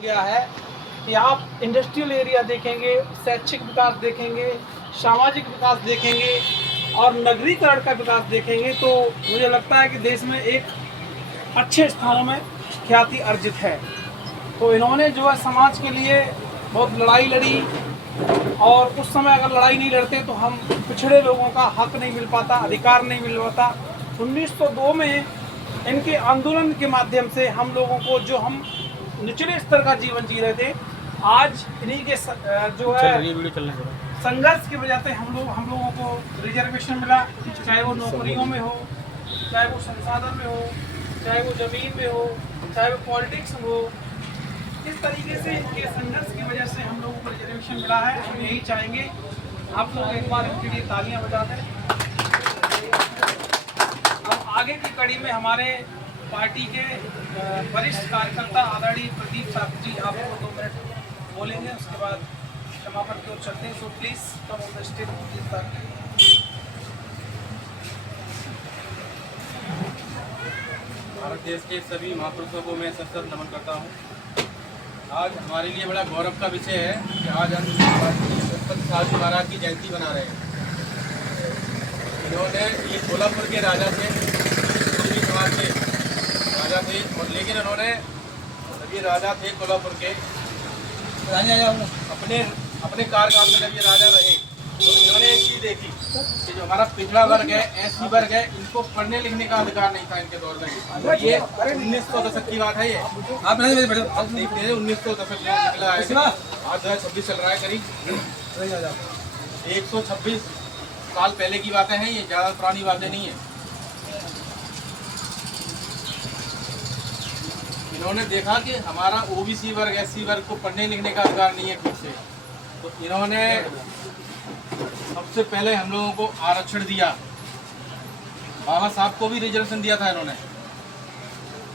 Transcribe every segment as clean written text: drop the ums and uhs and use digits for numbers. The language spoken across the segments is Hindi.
गया है कि आप इंडस्ट्रियल एरिया देखेंगे, शैक्षिक विकास देखेंगे, सामाजिक विकास देखेंगे और नगरीकरण का विकास देखेंगे तो मुझे लगता है कि देश में एक अच्छे स्थानों में ख्याति अर्जित है। तो इन्होंने जो है समाज के लिए बहुत लड़ाई लड़ी और उस समय अगर लड़ाई नहीं लड़ते तो हम पिछड़े लोगों का हक नहीं मिल पाता, अधिकार नहीं मिल पाता। 1902 में इनके आंदोलन के माध्यम से हम लोगों को जो हम निचले स्तर का जीवन जी रहे थे, आज इन्हीं के जो है संघर्ष की वजह से हम लोगों को रिजर्वेशन मिला, चाहे वो नौकरियों में हो, चाहे वो संसाधन में हो, चाहे वो जमीन में हो, चाहे वो पॉलिटिक्स में हो। इस तरीके से इनके संघर्ष की वजह से हम लोगों को रिजर्वेशन मिला है। हम यही चाहेंगे, आप लोग एक बार इनके लिए तालियां बजा दें। अब आगे की कड़ी में हमारे पार्टी के वरिष्ठ कार्यकर्ता आदरणीय प्रदीप साहब जी आपको 2 मिनट बोलेंगे, उसके बाद समापन की ओर चलते हैं। So please come on the stage. Bharat देश के सभी महापुरुषों को मैं सशक्त नमन करता हूँ। आज हमारे लिए बड़ा गौरव का विषय है कि आज हम छत्रपति शिवाजी महाराज की जयंती मना रहे हैं। इन्होंने ये कोल्हापुर के राजा थे, पूर्वी समाज के राजा थे, और लेकिन इन्होंने जब ये राजा थे कोल्हापुर के अपने कार्यकाल में जब ये राजा रहे तो इन्होंने एक चीज़ देखी कि जो हमारा पिछड़ा वर्ग है, एससी वर्ग है, इनको पढ़ने लिखने का अधिकार नहीं था इनके दौर में। और ये 1900 दशक की बात है। ये आप देखते हैं 1900 दशक में निकला है, आज 2026 चल रहा है, करीब 126 साल पहले की बातें हैं। ये ज़्यादा पुरानी बातें नहीं है। इन्होंने देखा कि हमारा ओबीसी वर्ग, एससी वर्ग को पढ़ने लिखने का अधिकार नहीं है खुद से, तो इन्होंने सबसे पहले हम लोगों को आरक्षण दिया। बाबा साहब को भी रिजर्वेशन दिया था इन्होंने,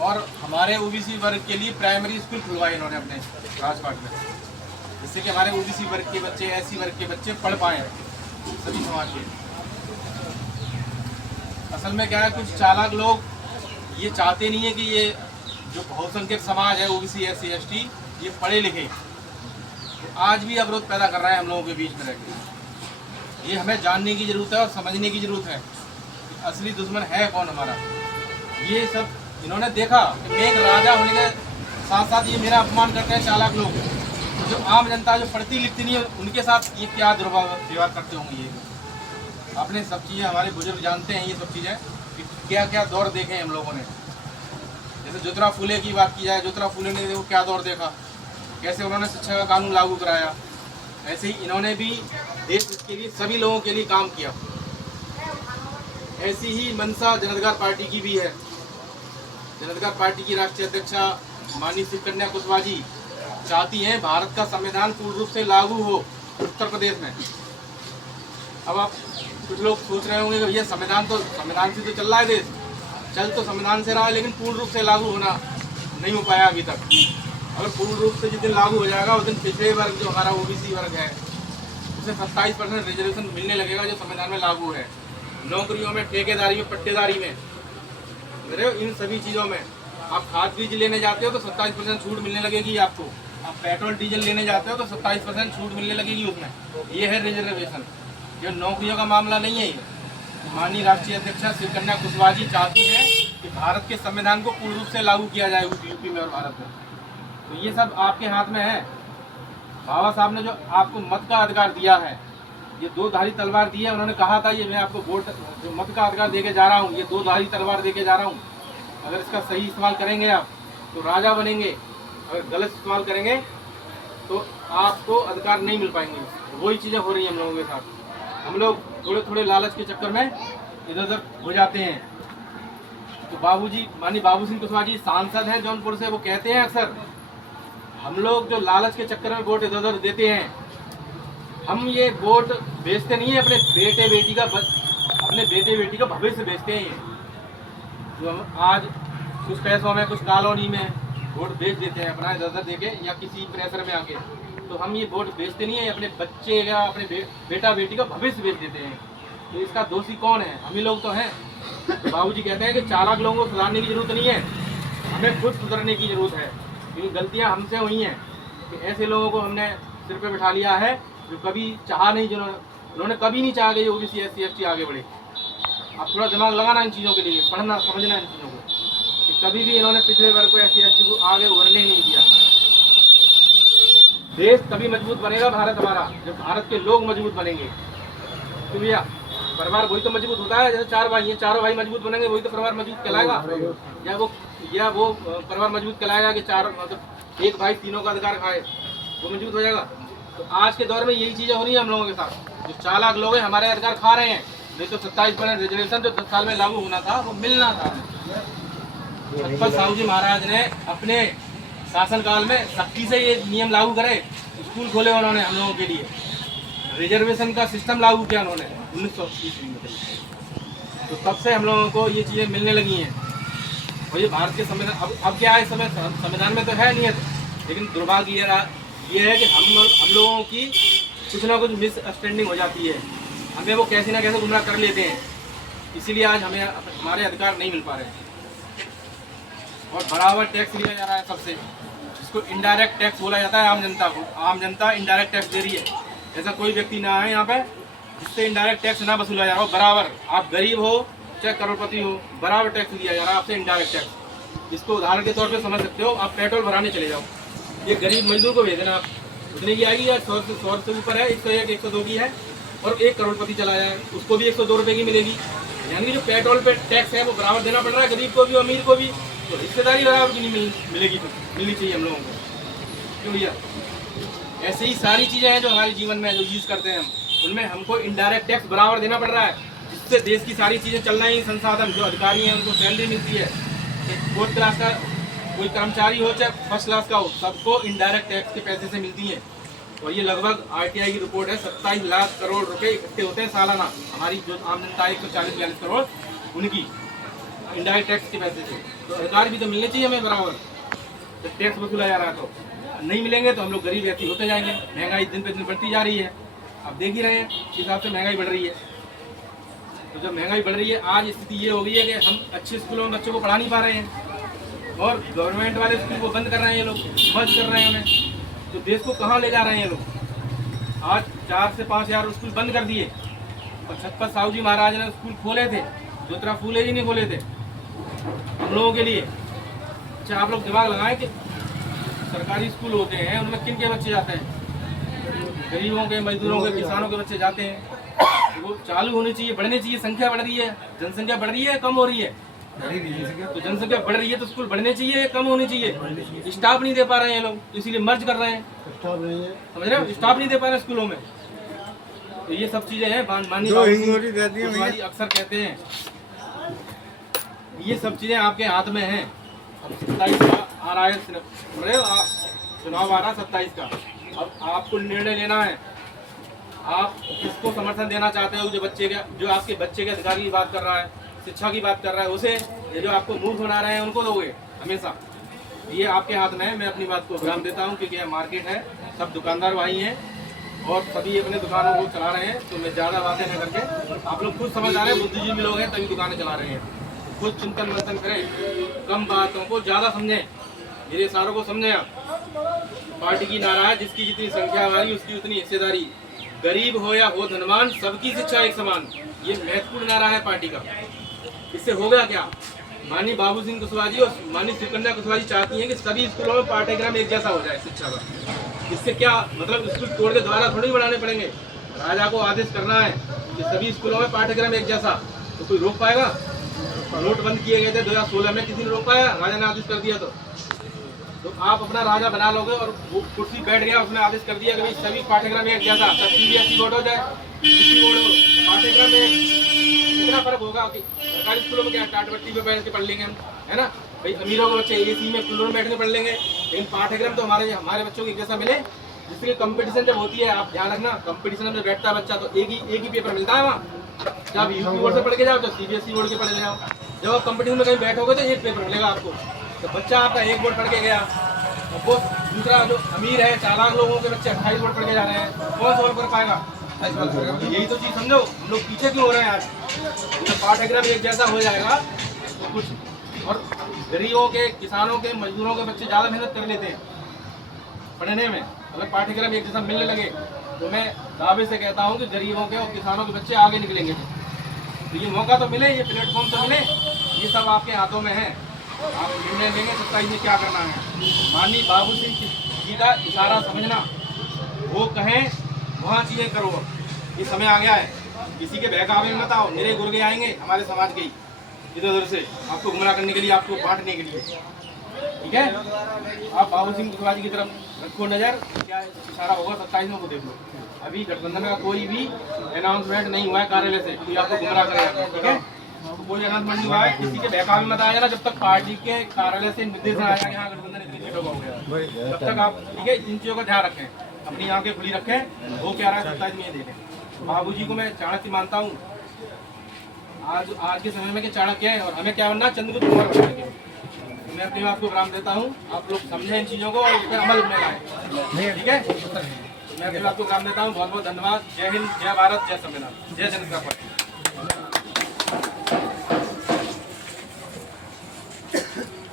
और हमारे ओबीसी वर्ग के लिए प्राइमरी स्कूल खुलवाए इन्होंने अपने राजपाट में, जिससे कि हमारे ओबीसी वर्ग के बच्चे, एससी वर्ग के बच्चे पढ़ पाए सभी समाज के। असल में क्या है, कुछ चालाक लोग ये चाहते नहीं है कि ये जो बहुसंख्यक समाज है, ओबीसी, एससी, एसटी, ये पढ़े लिखे। तो आज भी अवरोध पैदा कर रहा है हम लोगों के बीच में रहकर। ये हमें जानने की ज़रूरत है और समझने की ज़रूरत है कि असली दुश्मन है कौन हमारा। ये सब इन्होंने देखा कि मैं एक राजा होने के साथ साथ ये मेरा अपमान करते हैं चालाक लोग। तो जो आम जनता जो पढ़ती लिखती नहीं है, उनके साथ ये क्या दुर्व्यवहार करते होंगे। ये आपने सब चीज़ें, हमारे बुजुर्ग जानते हैं ये सब चीज़ें कि क्या क्या दौर देखे हैं हम लोगों ने। जैसे ज्योतिराव फुले की बात की जाए, ज्योतिराव फुले ने वो क्या दौर देखा, कैसे उन्होंने शिक्षा का कानून लागू कराया, ऐसे ही इन्होंने भी देश के लिए, सभी लोगों के लिए काम किया। ऐसी ही मंशा जनाधिकार पार्टी की भी है। जनाधिकार पार्टी की राष्ट्रीय अध्यक्षा माननीय श्री कन्या कुशवाहा जी चाहती हैं भारत का संविधान पूर्ण रूप से लागू हो उत्तर प्रदेश में। अब आप कुछ लोग सोच रहे होंगे कि भैया संविधान से तो चल रहा है देश, चल तो संविधान से रहा है, लेकिन पूर्ण रूप से लागू होना नहीं हो पाया अभी तक। अगर पूर्ण रूप से जिस दिन लागू हो जाएगा उस दिन पिछड़े वर्ग जो हमारा ओबीसी वर्ग है उसे 27% रिजर्वेशन मिलने लगेगा, जो संविधान में लागू है। नौकरियों में, ठेकेदारी में, पट्टेदारी में, इन सभी चीज़ों में। आप खाद बीज लेने जाते हो तो 27% छूट मिलने लगेगी आपको। आप पेट्रोल डीजल लेने जाते हो तो 27% छूट मिलने लगेगी उसमें। ये है रिजर्वेशन। ये नौकरियों का मामला नहीं है। ये माननीय राष्ट्रीय अध्यक्षा श्री कन्या कुशवाहा जी चाहती हैं कि भारत के संविधान को पूर्ण रूप से लागू किया जाए यूपी में और भारत में। तो ये सब आपके हाथ में है। बाबा साहब ने जो आपको मत का अधिकार दिया है, ये 2 धारी तलवार दी है। उन्होंने कहा था ये मैं आपको वोट जो मत का अधिकार देके जा रहा हूँ, ये 2 धारी तलवार देके जा रहा हूँ। अगर इसका सही इस्तेमाल करेंगे आप तो राजा बनेंगे, अगर गलत इस्तेमाल करेंगे तो आपको अधिकार नहीं मिल पाएंगे। वही चीज़ें हो रही हैं हम लोगों के साथ। हम लोग थोड़े थोड़े लालच के चक्कर में इधर उधर हो जाते हैं। तो बाबूजी, माननीय बाबू सिंह कुशवाहा जी सांसद हैं जौनपुर से, वो कहते हैं अक्सर हम लोग जो लालच के चक्कर में वोट इधर उधर देते हैं, हम ये वोट बेचते नहीं है, अपने बेटे बेटी का भविष्य बेचते हैं। जो हम आज कुछ पैसों में, कुछ कॉलोनी में वोट बेच देते हैं अपना इधर उधर देके या किसी प्रेशर में आके, तो हम ये वोट बेचते नहीं है, अपने बच्चे या अपने बेटा बेटी का भविष्य बेच देते हैं। तो इसका दोषी कौन है? हम ही लोग तो हैं। तो बाबूजी कहते हैं कि चालाक लोगों को सुधारने की जरूरत नहीं है, हमें खुद सुधरने की जरूरत है। क्योंकि गलतियां हमसे हुई हैं कि ऐसे लोगों को हमने सिर पे बिठा लिया है जो कभी चाहा नहीं, उन्होंने कभी नहीं चाहा कि ओबीसी SC ST आगे बढ़े। आप थोड़ा दिमाग लगाना इन चीज़ों के लिए, पढ़ना समझना इन चीज़ों को, कि कभी भी इन्होंने पिछड़े वर्ग को SC ST को आगे उभरने नहीं दिया। देश तभी मजबूत बनेगा भारत हमारा जब भारत के लोग मजबूत बनेंगे। तो भैया परिवार वही तो मजबूत होता है, जैसे 4 भाई हैं, चारों भाई मजबूत बनेंगे वही तो परिवार मजबूत कहलाएगा। या वो परिवार मजबूत कहलाएगा कि चार मतलब एक भाई तीनों का अधिकार खाए, वो मजबूत हो जाएगा। तो आज के दौर में यही चीज़ें हो रही हैं हम लोगों के साथ। जो 4 लाख लोग हैं हमारे अधिकार खा रहे हैं, नहीं तो 27% रिजर्वेशन जो 10 साल में लागू होना था वो मिलना था। छत्रपति साहू जी महाराज ने अपने शासनकाल में सख्ती से ये नियम लागू करे, स्कूल खोले उन्होंने हम लोगों के लिए, रिजर्वेशन का सिस्टम लागू किया उन्होंने 1920 में। तो तब से हम लोगों को ये चीज़ें मिलने लगी हैं। और ये भारत के संविधान अब क्या है, समय संविधान में तो है नहीं है, लेकिन दुर्भाग्य ये है कि हम लोगों की कुछ ना कुछ मिसअंडरस्टैंडिंग हो जाती है, हमें वो कैसे ना कैसे गुमराह कर लेते हैं, इसीलिए आज हमें हमारे अधिकार नहीं मिल पा रहे हैं। और बराबर टैक्स लिया जा रहा है सबसे, जिसको इनडायरेक्ट टैक्स बोला जाता है आम जनता को। आम जनता इनडायरेक्ट टैक्स दे रही है, ऐसा कोई व्यक्ति ना है यहाँ पे जिससे इनडायरेक्ट टैक्स ना वसूला जा रहा हो। बराबर आप गरीब हो चाहे करोड़पति हो, बराबर टैक्स दिया जा रहा है आपसे इनडायरेक्ट टैक्स। इसको उदाहरण के तौर पे समझ सकते हो, आप पेट्रोल भराने चले जाओ, ये गरीब मजदूर को भेज देना, आप उतने की आएगी या 100 से ऊपर है, 101 102 की है, और एक करोड़पति चला जाए उसको भी 102 रुपये की मिलेगी। यानी कि जो पेट्रोल पे टैक्स है वो बराबर देना पड़ रहा है, गरीब को भी अमीर को भी। तो हिस्सेदारी बराबर की नहीं मिलेगी, तो मिलनी चाहिए हम लोगों को। क्यों भैया, ऐसे ही सारी चीज़ें हैं जो हमारे जीवन में जो यूज़ करते हैं हम, उनमें हमको इनडायरेक्ट टैक्स बराबर देना पड़ रहा है, जिससे देश की सारी चीज़ें चल रही हैं। संसाधन जो अधिकारी हैं उनको सैलरी मिलती है, 4th क्लास का कोई कर्मचारी हो चाहे 1st क्लास का हो, सबको इनडायरेक्ट टैक्स के पैसे से मिलती है। और ये लगभग RTI की रिपोर्ट है, 27 लाख करोड़ रुपए इकट्ठे होते हैं सालाना। हमारी जो आम जनता 140-42 करोड़ उनकी इनडायरेक्ट टैक्स के पैसे से। तो अधिकार भी तो मिलने चाहिए हमें बराबर, तो टैक्स वसूला जा रहा है। तो नहीं मिलेंगे तो हम लोग गरीब ऐसे होते जाएंगे। महंगाई दिन पे दिन बढ़ती जा रही है, आप देख ही रहे हैं किस हिसाब से महंगाई बढ़ रही है। तो जब महंगाई बढ़ रही है, आज स्थिति ये हो गई है कि हम अच्छे स्कूलों में बच्चों को पढ़ा नहीं पा रहे हैं, और गवर्नमेंट वाले स्कूल को बंद कर रहे हैं ये लोग, मर्ज कर रहे हैं उन्हें। तो देश को कहाँ ले जा रहे हैं ये लोग। आज 4 से 5 हज़ार स्कूल बंद कर दिए, और छत्रपति साहू जी महाराज ने स्कूल खोले थे, ज्योतिराव फूले जी नहीं खोले थे हम लोगों के लिए। अच्छा, आप लोग दिमाग लगाएं कि सरकारी स्कूल होते हैं उनमें किन के बच्चे जाते हैं, गरीबों के, मजदूरों के, किसानों के बच्चे जाते हैं। तो वो चालू होनी चाहिए, बढ़नी चाहिए। संख्या बढ़ रही है, जनसंख्या बढ़ रही है, कम हो रही है। तो जनसंख्या बढ़ रही है तो स्कूल बढ़ने चाहिए, कम होनी चाहिए। स्टाफ नहीं दे पा रहे हैं लोग, इसीलिए मर्ज कर रहे हैं। समझ रहे हो, स्टाफ नहीं दे पा रहे स्कूलों में। तो ये सब चीजें हैं, माननीय अक्सर कहते हैं, ये सब चीजें आपके हाथ में हैं। 27 का आ रहा है चुनाव, आ रहा 27 का। अब आपको निर्णय लेना है, आप किसको समर्थन देना चाहते हो। जो आपके बच्चे के अधिकार की बात कर रहा है, शिक्षा की बात कर रहा है, उसे, ये जो आपको मूर्ख बना रहे हैं उनको दोगे हमेशा। ये आपके हाथ में है। मैं अपनी बात को विराम देता हूँ, क्योंकि यह मार्केट है, सब दुकानदार भाई हैं और सभी अपने दुकानों को चला रहे हैं। तो मैं ज़्यादा बातें न करके, आप लोग खुद समझ आ रहे हैं, बुद्धिजीवी लोग हैं तभी दुकानें चला रहे हैं। खुद चिंतन मंथन करें, कम बातों को ज़्यादा समझें, मेरे इशारों को समझें। आप पार्टी की नारा है, जिसकी जितनी संख्या हमारी उसकी उतनी हिस्सेदारी। गरीब हो या हो धनवान, सबकी शिक्षा एक समान, ये महत्वपूर्ण नारा है पार्टी का। इससे होगा क्या, माननीय बाबू सिंह कुशवाहा जी और माननीय श्रीकन्या कुशवाहा जी चाहती हैं कि सभी स्कूलों में पाठ्यक्रम एक जैसा हो जाए शिक्षा का। इससे क्या मतलब, स्कूल तोड़ के दोबारा थोड़ी बनाने पड़ेंगे। राजा को आदेश करना है कि सभी स्कूलों में पाठ्यक्रम एक जैसा, तो कोई रोक पाएगा। नोट बंद किए गए थे 2016 में, किसी ने रोक पाया? राजा ने आदेश कर दिया तो आप अपना राजा बना लोगे, और वो कुर्सी बैठ गया, उसने आदेश कर दिया कि भाई सभी पाठ्यक्रम एक जैसा, सब CBSE बोर्ड हो जाए, बोर्ड हो, पाठ्यक्रम में कितना फर्क होगा कि सरकारी स्कूलों में क्या टाटपट्टी पे बैठ के पढ़ लेंगे हम, है ना भाई। अमीरों के बच्चे AC में कूलर में बैठ के पढ़ लेंगे, लेकिन पाठ्यक्रम तो हमारे बच्चों को एक जैसा मिले। जिसकी कंपटीशन जब होती है, आप ध्यान रखना, कंपटीशन में बैठता है बच्चा तो एक ही पेपर मिलता है वहाँ। जब UP बोर्ड से पढ़ के जाओ तो CBSE बोर्ड के पढ़ जाओ। जब आप कंपटीशन में कहीं बैठोगे तो एक पेपर मिलेगा आपको। तो बच्चा आपका एक बोर्ड पढ़ के गया, और वो दूसरा जो अमीर है, 4 लाख लोगों के बच्चे 28 बोर्ड पढ़ के जा रहे हैं, कौन सॉल्व कर पाएगा? यही तो चीज़ समझो, हम लोग पीछे क्यों हो रहे हैं आज। पाठ्यक्रम एक जैसा हो जाएगा तो कुछ, और गरीबों के, किसानों के, मजदूरों के बच्चे ज़्यादा मेहनत कर लेते हैं पढ़ने में। अगर पाठ्यक्रम एक जैसा मिलने लगे तो मैं दावे से कहता हूँ कि गरीबों के और किसानों के बच्चे आगे निकलेंगे। तो ये मौका तो मिले, ये प्लेटफॉर्म तो मिले, ये सब आपके हाथों में है। आप निर्णय लेंगे 27 में क्या करना है। माननीय बाबू सिंह जी का इशारा समझना, वो कहें वहाँ चीज़ें करो। ये समय आ गया है, किसी के बहकावे में मत आओ। मेरे गुर्गे आएंगे हमारे समाज के ही इधर उधर से आपको गुमराह करने के लिए, आपको बांटने के लिए, ठीक है। आप बाबू सिंह कुशवाहा जी की तरफ रखो नज़र, क्या इशारा होगा 27 में, वो देख लो। अभी गठबंधन का कोई भी अनाउंसमेंट नहीं हुआ है कार्यालय से, कोई आपको गुमराह करेगा, ठीक है। तो कोई अनाउंसमेंट नहीं हुआ है, किसी के बहकावे में मत आया ना। जब तक पार्टी के कार्यालय से निर्देशन आया कि हाँ गठबंधन इतनी सीटों का हो गया, तब तक आप, ठीक है, इन चीज़ों का ध्यान रखें, अपनी आंखें खुली रखें। वो क्या रहा है 27 में ये देखें। बाबू जी को मैं चाणक्य मानता हूँ। आज के समय में क्या चाणक्य है, और हमें क्या बनना, चंद्रगुप्त मौर्य बनाएंगे। मैं अपनी बात को विराम देता हूँ, आप लोग समझें इन चीज़ों को और इस पर अमल में लाएं, ठीक है। मैं अपनी बात को विराम देता हूँ। बहुत बहुत धन्यवाद। जय हिंद, जय भारत, जय संविधान, जय जनता पार्टी।